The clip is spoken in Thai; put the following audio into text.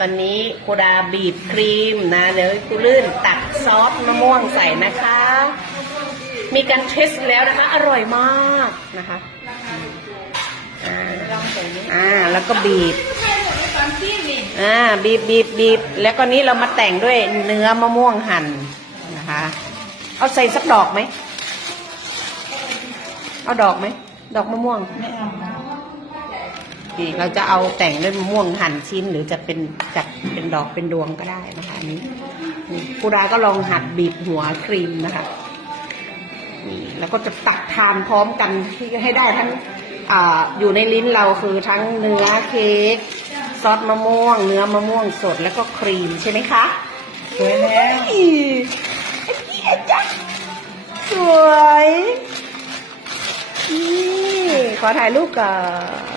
ตอนนี้กูดาบีบครีมนะ เดี๋ยวกูลื่นตักซอสมะม่วงใส่นะคะ มีการเทสแล้วนะคะ อร่อยมากนะคะอ่าแล้วก็บีบอ่าบีบบีบบีบแล้วก็นี้เรามาแต่งด้วยเนื้อมะม่วงหั่นนะคะ เอาใส่สักดอกไหม เอาดอกไหม ดอกมะม่วงนี่เเราจะเอาแต่งด้วยมะม่วงหั่นชิ้น หรือจะเป็นจัดเป็นดอกเป็นดวงก็ได้นะคะอันนี้นี่ครูดาก็ลองหัดบีบหัวครีมนะคะนี่แล้วก็จะตักทานพร้อมกันที่ให้ได้ทั้งอ่าอยู่ในลิ้นเราคือทั้งเนื้อเค้กซอสมะม่วง เนื้อมะม่วงสดแล้วก็ครีมใช่ไหมคะสวยแล้วอีไอ้เจี๊ยบจ้ะสวย นี่ ขอถ่ายรูปก่อน